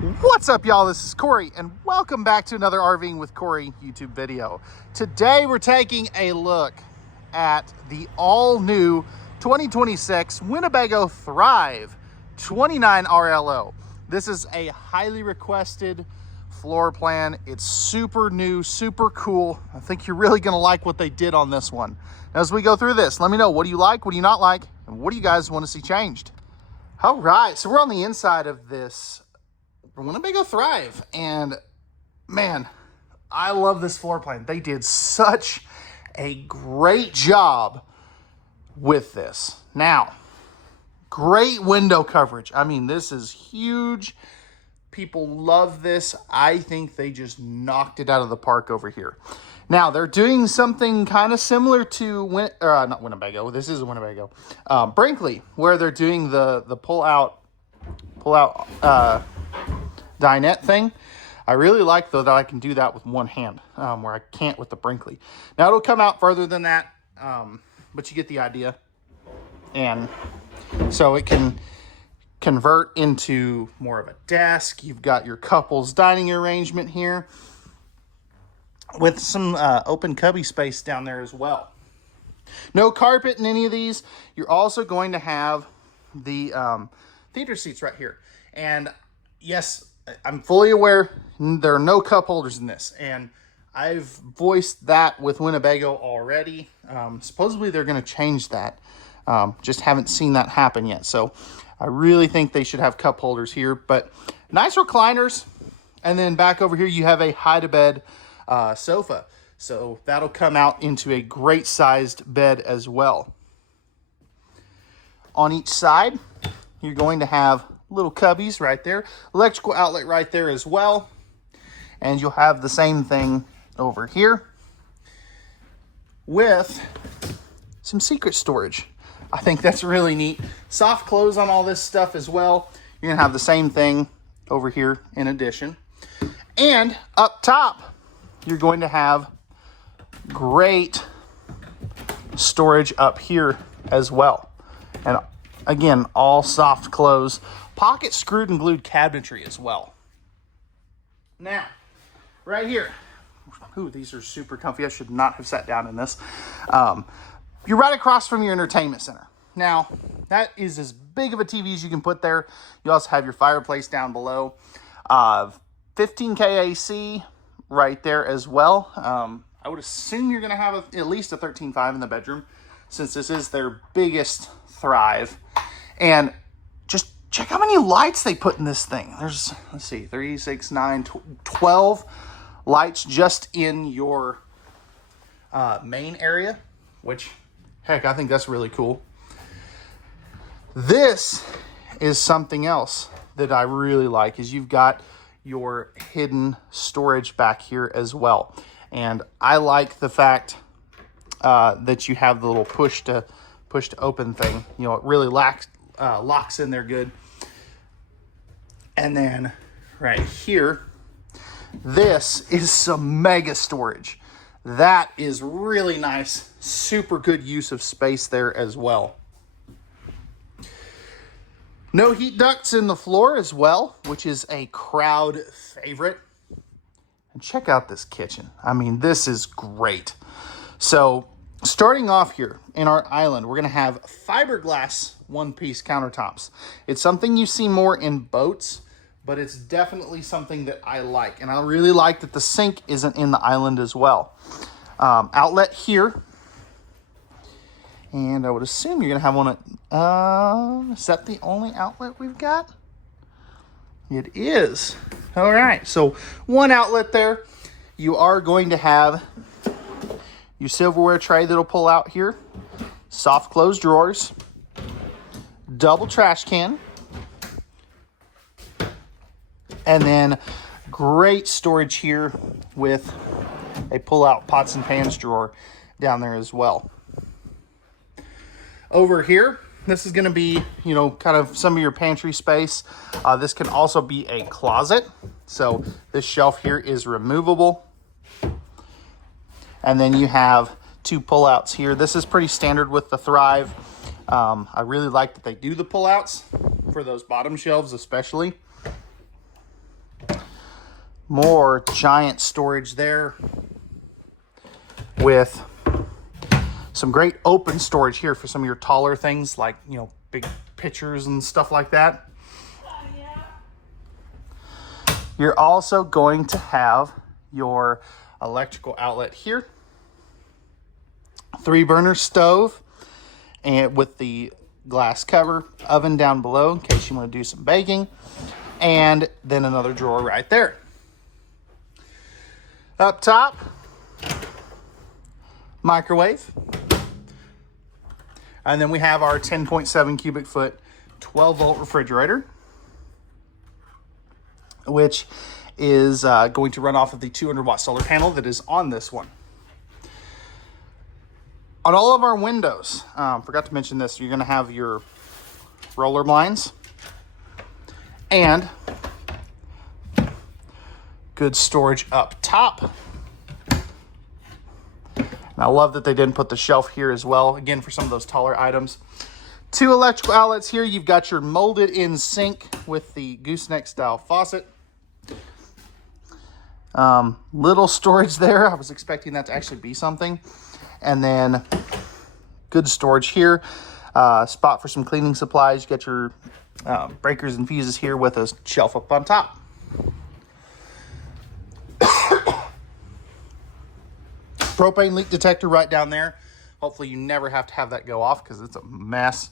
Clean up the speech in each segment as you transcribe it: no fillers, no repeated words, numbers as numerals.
What's up, y'all? This is Cory, and welcome back to another RVing with Cory YouTube video. Today, we're taking a look at the all-new 2026 Winnebago Thrive 29 RLO. This is a highly requested floor plan. It's super new, super cool. I think you're really going to like what they did on this one. As we go through this, let me know, what do you like, what do you not like, and what do you guys want to see changed? All right, so we're on the inside of this Winnebago Thrive, and man, I love this floor plan. They did such a great job with this. Now, great window coverage. I mean, this is huge. People love this. I think they just knocked it out of the park over here. Now, they're doing something kind of similar to not Winnebago. This is a Winnebago. Brinkley, where they're doing the pull out dinette thing. I really like, though, that I can do that with one hand, where I can't with the Brinkley. Now, it'll come out further than that, but you get the idea. And so it can convert into more of a desk. You've got your couple's dining arrangement here with some open cubby space down there as well. No carpet in any of these. You're also going to have the theater seats right here. And yes, I'm fully aware there are no cup holders in this, and I've voiced that with Winnebago already. Supposedly they're going to change that. Just haven't seen that happen yet. So I really think they should have cup holders here, but nice recliners. And then back over here, you have a hide-to-bed sofa. So that'll come out into a great sized bed as well. On each side, you're going to have little cubbies right there, electrical outlet right there as well, and you'll have the same thing over here with some secret storage. I think that's really neat. Soft close on all this stuff as well. You're gonna have the same thing over here in addition, and up top you're going to have great storage up here as well, and again, all soft close. Pocket screwed and glued cabinetry as well. Now, right here. Ooh, these are super comfy. I should not have sat down in this. You're right across from your entertainment center. Now, that is as big of a TV as you can put there. You also have your fireplace down below. 15K AC right there as well. I would assume you're going to have at least a 13.5 in the bedroom, since this is their biggest Thrive. And just check how many lights they put in this thing. There's, let's see, 3, 6, 9, 12 lights just in your main area, which, heck, I think that's really cool. This is something else that I really like, is you've got your hidden storage back here as well. And I like the fact that you have the little push to open thing. You know, it really locks in there good. And then right here, this is some mega storage. That is really nice. Super good use of space there as well. No heat ducts in the floor as well, which is a crowd favorite. And check out this kitchen. I mean, this is great. So starting off here in our island, we're going to have fiberglass one-piece countertops. It's something you see more in boats, but it's definitely something that I like. And I really like that the sink isn't in the island as well. Outlet here. And I would assume you're going to have one. Is that the only outlet we've got? It is. All right. So one outlet there. You are going to have your silverware tray that'll pull out here. Soft close drawers. Double trash can. And then great storage here with a pull-out pots and pans drawer down there as well. Over here, this is going to be, you know, kind of some of your pantry space. This can also be a closet. So this shelf here is removable. And then you have two pull-outs here. This is pretty standard with the Thrive. I really like that they do the pull-outs for those bottom shelves especially. More giant storage there with some great open storage here for some of your taller things like, you know, big pitchers and stuff like that. You're also going to have your electrical outlet here, 3-burner stove, and with the glass cover, oven down below in case you want to do some baking, and then another drawer right there. Up top, microwave. And then we have our 10.7 cubic foot 12-volt refrigerator, which is going to run off of the 200-watt solar panel that is on this one. On all of our windows, forgot to mention this, you're going to have your roller blinds and good storage up top. And I love that they didn't put the shelf here as well, again, for some of those taller items. 2 electrical outlets here. You've got your molded in sink with the gooseneck style faucet. Little storage there. I was expecting that to actually be something. And then good storage here. Spot for some cleaning supplies. You got your breakers and fuses here with a shelf up on top. Propane leak detector right down there. Hopefully you never have to have that go off because it's a mess.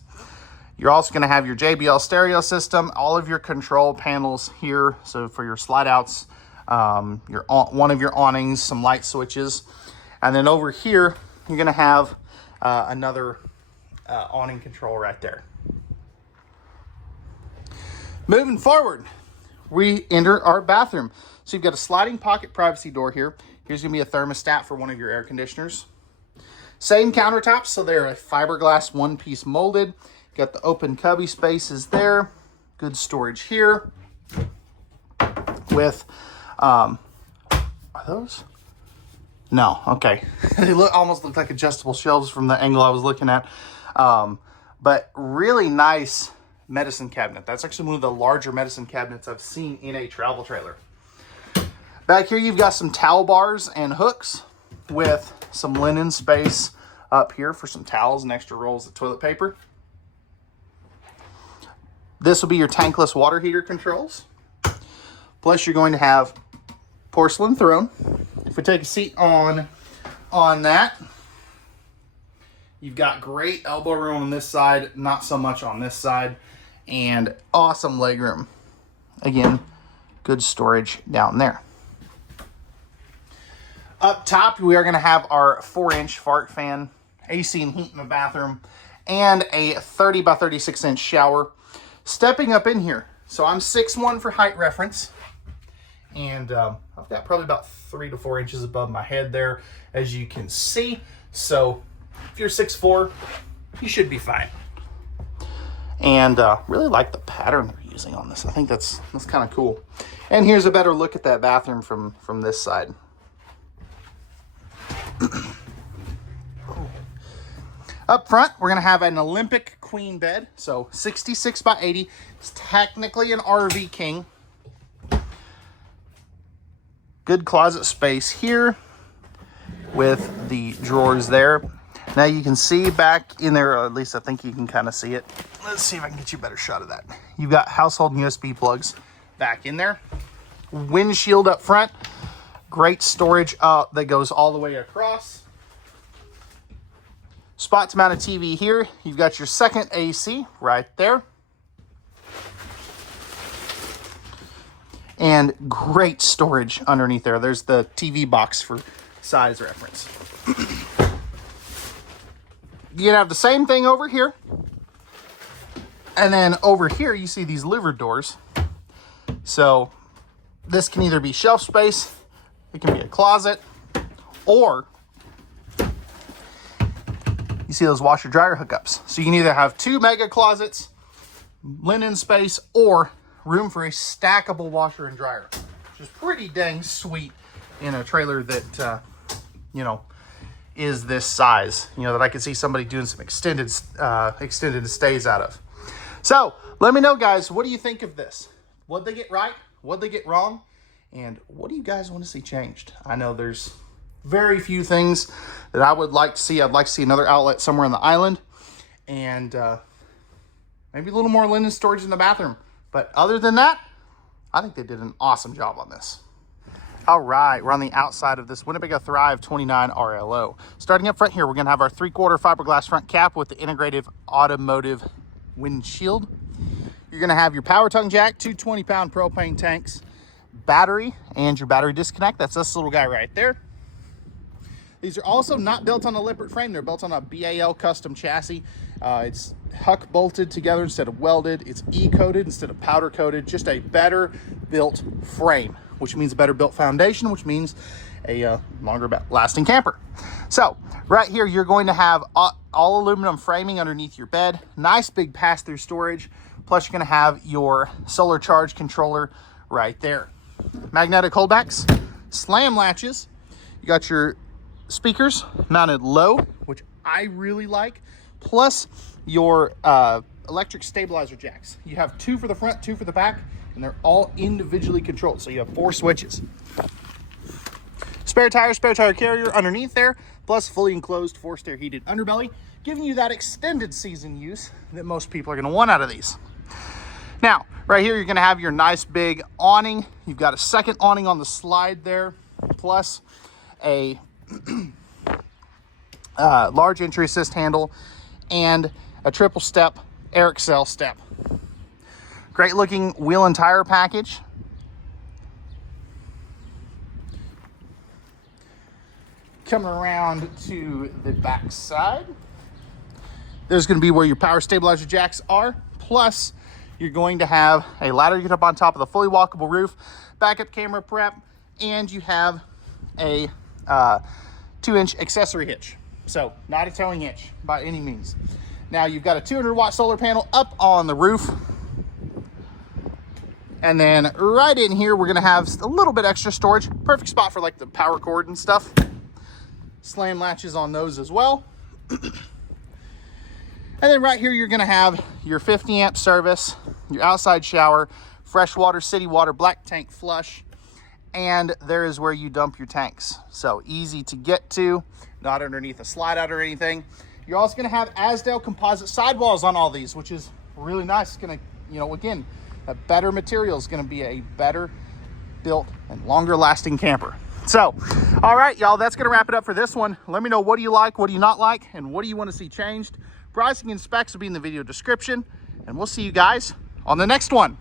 You're also going to have your JBL stereo system, all of your control panels here. So for your slide outs, one of your awnings, some light switches. And then over here, you're going to have another awning control right there. Moving forward, we enter our bathroom. So you've got a sliding pocket privacy door here. Here's going to be a thermostat for one of your air conditioners. Same countertops, so they're a fiberglass one-piece molded. Got the open cubby spaces there. Good storage here. With, are those? No, okay. They almost look like adjustable shelves from the angle I was looking at. But really nice medicine cabinet. That's actually one of the larger medicine cabinets I've seen in a travel trailer. Back here, you've got some towel bars and hooks with some linen space up here for some towels and extra rolls of toilet paper. This will be your tankless water heater controls. Plus, you're going to have porcelain throne. If we take a seat on that, you've got great elbow room on this side, not so much on this side, and awesome leg room. Again, good storage down there. Up top, we are going to have our 4-inch fart fan, AC and heat in the bathroom, and a 30 by 36 inch shower. Stepping up in here, so I'm 6'1" for height reference, and I've got probably about 3 to 4 inches above my head there, as you can see. So if you're 6'4", you should be fine. And really like the pattern they're using on this. I think that's kind of cool. And here's a better look at that bathroom from this side. Up front, we're going to have an Olympic queen bed. So 66 by 80. It's technically an RV king. Good closet space here with the drawers there. Now you can see back in there, or at least I think you can kind of see it. Let's see if I can get you a better shot of that. You've got household USB plugs back in there. Windshield up front. Great storage that goes all the way across. Spot to mount a TV here. You've got your second AC right there. And great storage underneath there. There's the TV box for size reference. You can have the same thing over here. And then over here, you see these louvered doors. So this can either be shelf space, it can be a closet, or you see those washer dryer hookups. So you can either have 2 mega closets, linen space, or room for a stackable washer and dryer, which is pretty dang sweet in a trailer that, is this size, that I could see somebody doing some extended stays out of. So let me know, guys, what do you think of this? What'd they get right? What'd they get wrong? And what do you guys want to see changed? I know there's very few things that I would like to see. I'd like to see another outlet somewhere on the island, and maybe a little more linen storage in the bathroom. But other than that, I think they did an awesome job on this. All right, we're on the outside of this Winnebago Thrive 29 RLO. Starting up front here, we're gonna have our 3/4 fiberglass front cap with the integrated automotive windshield. You're gonna have your power tongue jack, two 20-pound propane tanks, battery, and your battery disconnect. That's this little guy right there. These are also not built on a Lippert frame. They're built on a BAL custom chassis. It's huck bolted together instead of welded. It's E-coated instead of powder coated. Just a better built frame, which means a better built foundation, which means a longer lasting camper. So right here, you're going to have all aluminum framing underneath your bed. Nice big pass-through storage. Plus you're going to have your solar charge controller right there. Magnetic holdbacks, slam latches. You got your speakers mounted low, which I really like, plus your electric stabilizer jacks. You have 2 for the front, 2 for the back, and they're all individually controlled, so you have 4 switches. Spare tire carrier underneath there, plus fully enclosed forced air heated underbelly, giving you that extended season use that most people are going to want out of these. Now, right here, you're going to have your nice big awning. You've got a second awning on the slide there, plus a large entry assist handle and a triple step air excel step. Great looking wheel and tire package. Coming around to the back side, there's going to be where your power stabilizer jacks are, plus you're going to have a ladder to get up on top of the fully walkable roof, backup camera prep, and you have a 2-inch accessory hitch. So not a towing hitch by any means. Now you've got a 200-watt solar panel up on the roof. And then right in here, we're gonna have a little bit extra storage. Perfect spot for like the power cord and stuff. Slam latches on those as well. And then right here, you're gonna have your 50 amp service, your outside shower, freshwater, city water, black tank flush, and there is where you dump your tanks. So easy to get to, not underneath a slide out or anything. You're also gonna have Azdel composite sidewalls on all these, which is really nice. It's gonna, you know, again, a better material is gonna be a better built and longer lasting camper. So, all right, y'all, that's gonna wrap it up for this one. Let me know, what do you like, what do you not like, and what do you wanna see changed? Pricing and specs will be in the video description, and we'll see you guys on the next one.